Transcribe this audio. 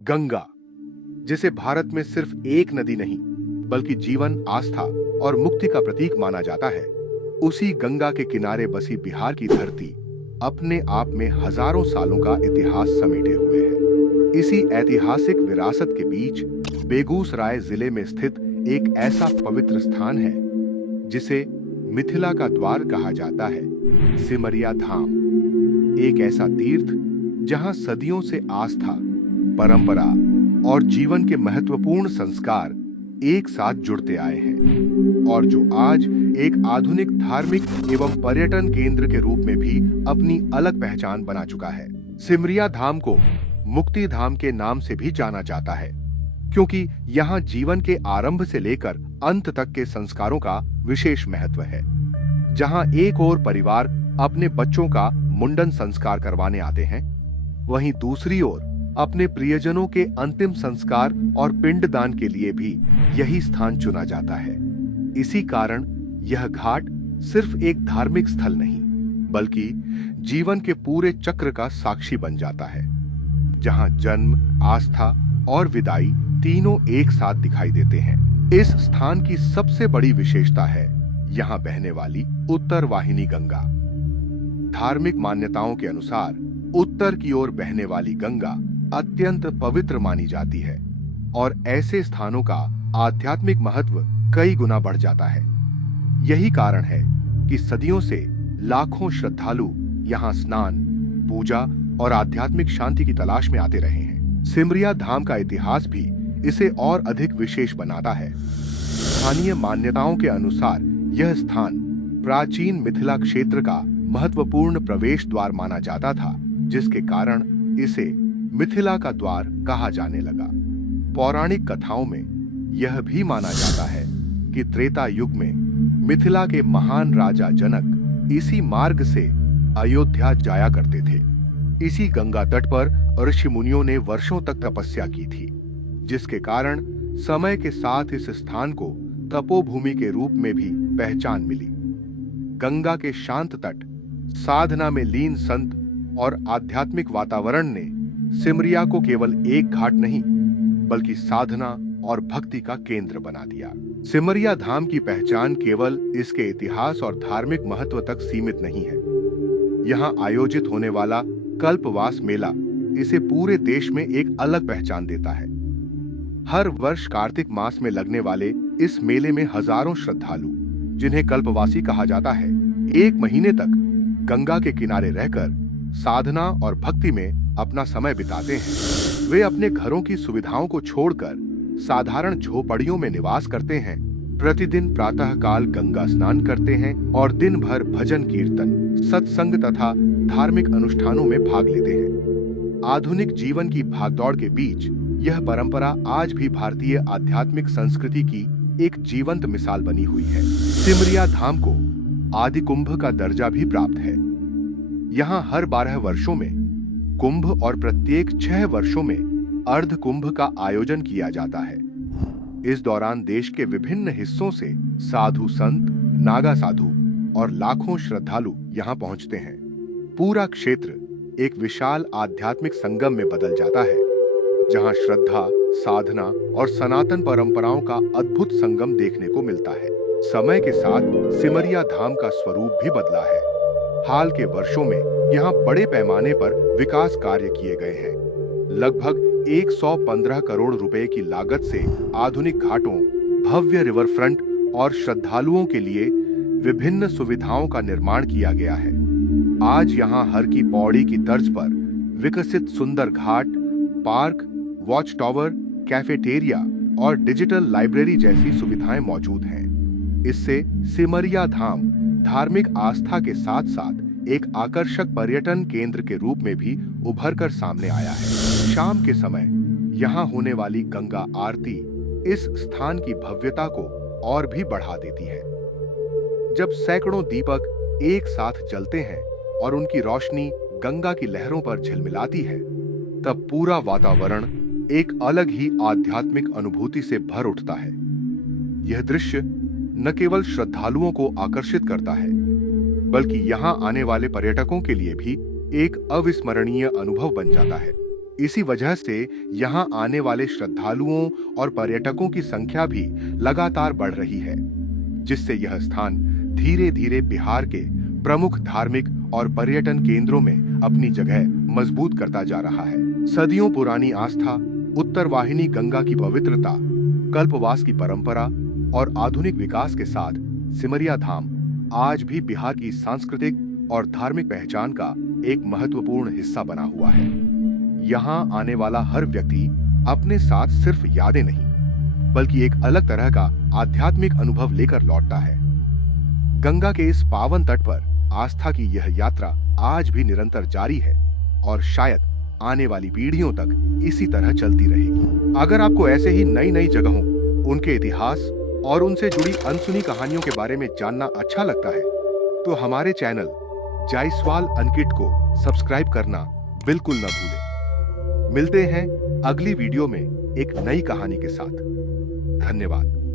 गंगा, जिसे भारत में सिर्फ एक नदी नहीं बल्कि जीवन, आस्था और मुक्ति का प्रतीक माना जाता है, उसी गंगा के किनारे बसी बिहार की धरती अपने आप में हजारों सालों का इतिहास समेटे हुए है। इसी ऐतिहासिक विरासत के बीच बेगूसराय जिले में स्थित एक ऐसा पवित्र स्थान है जिसे मिथिला का द्वार कहा जाता है, सिमरिया धाम। एक ऐसा तीर्थ जहां सदियों से आस्था, परंपरा और जीवन के महत्वपूर्ण संस्कार एक साथ जुड़ते आए हैं और जो आज एक आधुनिक धार्मिक एवं पर्यटन केंद्र के रूप में भी अपनी अलग पहचान बना चुका है। सिमरिया धाम को मुक्ति धाम के नाम से भी जाना जाता है, क्योंकि यहाँ जीवन के आरंभ से लेकर अंत तक के संस्कारों का विशेष महत्व है। जहाँ एक ओर परिवार अपने बच्चों का मुंडन संस्कार करवाने आते हैं, वहीं दूसरी ओर अपने प्रियजनों के अंतिम संस्कार और पिंडदान के लिए भी यही स्थान चुना जाता है। इसी कारण यह घाट सिर्फ एक धार्मिक स्थल नहीं, बल्कि जीवन के पूरे चक्र का साक्षी बन जाता है, जहां जन्म, आस्था और विदाई तीनों एक साथ दिखाई देते हैं। इस स्थान की सबसे बड़ी विशेषता है यहां बहने वाली उत्तर वाहिनी गंगा। धार्मिक मान्यताओं के अनुसार उत्तर की ओर बहने वाली गंगा अत्यंत पवित्र मानी जाती है और ऐसे स्थानों का आध्यात्मिक महत्व कई गुना बढ़ जाता है। यही कारण है कि सदियों से लाखों श्रद्धालु यहाँ स्नान, पूजा और आध्यात्मिक शांति की तलाश में आते रहे हैं। सिमरिया धाम का इतिहास भी इसे और अधिक विशेष बनाता है। स्थानीय मान्यताओं के अनुसार यह स्थान प्राचीन मिथिला क्षेत्र का महत्वपूर्ण प्रवेश द्वार माना जाता था, जिसके कारण इसे मिथिला का द्वार कहा जाने लगा। पौराणिक कथाओं में यह भी माना जाता है कि त्रेता युग में मिथिला के महान राजा जनक इसी मार्ग से अयोध्या जाया करते थे। इसी गंगा तट पर ऋषि मुनियों ने वर्षों तक तपस्या की थी, जिसके कारण समय के साथ इस स्थान को तपोभूमि के रूप में भी पहचान मिली। गंगा के शांत तट, साधना में लीन संत और आध्यात्मिक वातावरण ने सिमरिया को केवल एक घाट नहीं बल्कि साधना और भक्ति का केंद्र बना दिया। सिमरिया धाम की पहचान केवल इसके इतिहास और धार्मिक महत्व तक सीमित नहीं है। यहाँ आयोजित होने वाला कल्पवास मेला इसे पूरे देश में एक अलग पहचान देता है। हर वर्ष कार्तिक मास में लगने वाले इस मेले में हजारों श्रद्धालु, जिन्हें कल्पवासी कहा जाता है, एक महीने तक गंगा के किनारे रहकर साधना और भक्ति में अपना समय बिताते हैं। वे अपने घरों की सुविधाओं को छोड़कर साधारण झोपड़ियों में निवास करते हैं, प्रतिदिन प्रातःकाल गंगा स्नान करते हैं और दिन भर भजन कीर्तन, सत्संग तथा धार्मिक अनुष्ठानों में भाग लेते हैं। आधुनिक जीवन की भागदौड़ के बीच यह परंपरा आज भी भारतीय आध्यात्मिक संस्कृति की एक जीवंत मिसाल बनी हुई है। सिमरिया धाम को आदि कुंभ का दर्जा भी प्राप्त है। यहाँ हर 12 वर्षों में कुंभ और प्रत्येक 6 वर्षों में अर्ध कुंभ का आयोजन किया जाता है। इस दौरान देश के विभिन्न हिस्सों से साधु संत, नागा साधु और लाखों श्रद्धालु यहाँ पहुँचते हैं। पूरा क्षेत्र एक विशाल आध्यात्मिक संगम में बदल जाता है, जहाँ श्रद्धा, साधना और सनातन परंपराओं का अद्भुत संगम देखने को मिलता है। समय के साथ सिमरिया धाम का स्वरूप भी बदला है। हाल के वर्षों में यहाँ बड़े पैमाने पर विकास कार्य किए गए हैं। लगभग 115 करोड़ रुपए की लागत से आधुनिक घाटों, भव्य रिवर फ्रंट और श्रद्धालुओं के लिए विभिन्न सुविधाओं का निर्माण किया गया है। आज यहाँ हर की पौड़ी की तर्ज पर विकसित सुंदर घाट, पार्क, वॉच टावर, कैफेटेरिया और डिजिटल लाइब्रेरी जैसी सुविधाएं मौजूद हैं। इससे सिमरिया धाम धार्मिक आस्था के साथ साथ एक आकर्षक पर्यटन केंद्र के रूप में भी उभर कर सामने आया है। शाम के समय यहाँ होने वाली गंगा आरती इस स्थान की भव्यता को और भी बढ़ा देती है। जब सैकड़ों दीपक एक साथ जलते हैं और उनकी रोशनी गंगा की लहरों पर झिलमिलाती है, तब पूरा वातावरण एक अलग ही आध्यात्मिक अनुभूति से भर उठता है। यह दृश्य न केवल श्रद्धालुओं को आकर्षित करता है, बल्कि यहाँ आने वाले पर्यटकों के लिए भी एक अविस्मरणीय अनुभव बन जाता है। इसी वजह से यहाँ आने वाले श्रद्धालुओं और पर्यटकों की संख्या भी लगातार बढ़ रही है, जिससे यह स्थान धीरे-धीरे बिहार के प्रमुख धार्मिक और पर्यटन केंद्रों में अपनी जगह मजबूत करता जा रहा है। सदियों पुरानी आस्था, उत्तरवाहिनी गंगा की पवित्रता, कल्पवास की परंपरा और आधुनिक विकास के साथ सिमरिया धाम आज भी बिहार की सांस्कृतिक और धार्मिक पहचान का एक महत्वपूर्ण हिस्सा बना हुआ है। यहाँ आने वाला हर व्यक्ति अपने साथ सिर्फ यादें नहीं, बल्कि एक अलग तरह का आध्यात्मिक अनुभव लेकर लौटता है। गंगा के इस पावन तट पर आस्था की यह यात्रा आज भी निरंतर जारी है और शायद आने वाली पीढ़ियों तक इसी तरह चलती रहेगी। अगर आपको ऐसे ही नई नई जगहों, उनके इतिहास और उनसे जुड़ी अनसुनी कहानियों के बारे में जानना अच्छा लगता है, तो हमारे चैनल जायसवाल अनकिट को सब्सक्राइब करना बिल्कुल न भूलें। मिलते हैं अगली वीडियो में एक नई कहानी के साथ। धन्यवाद।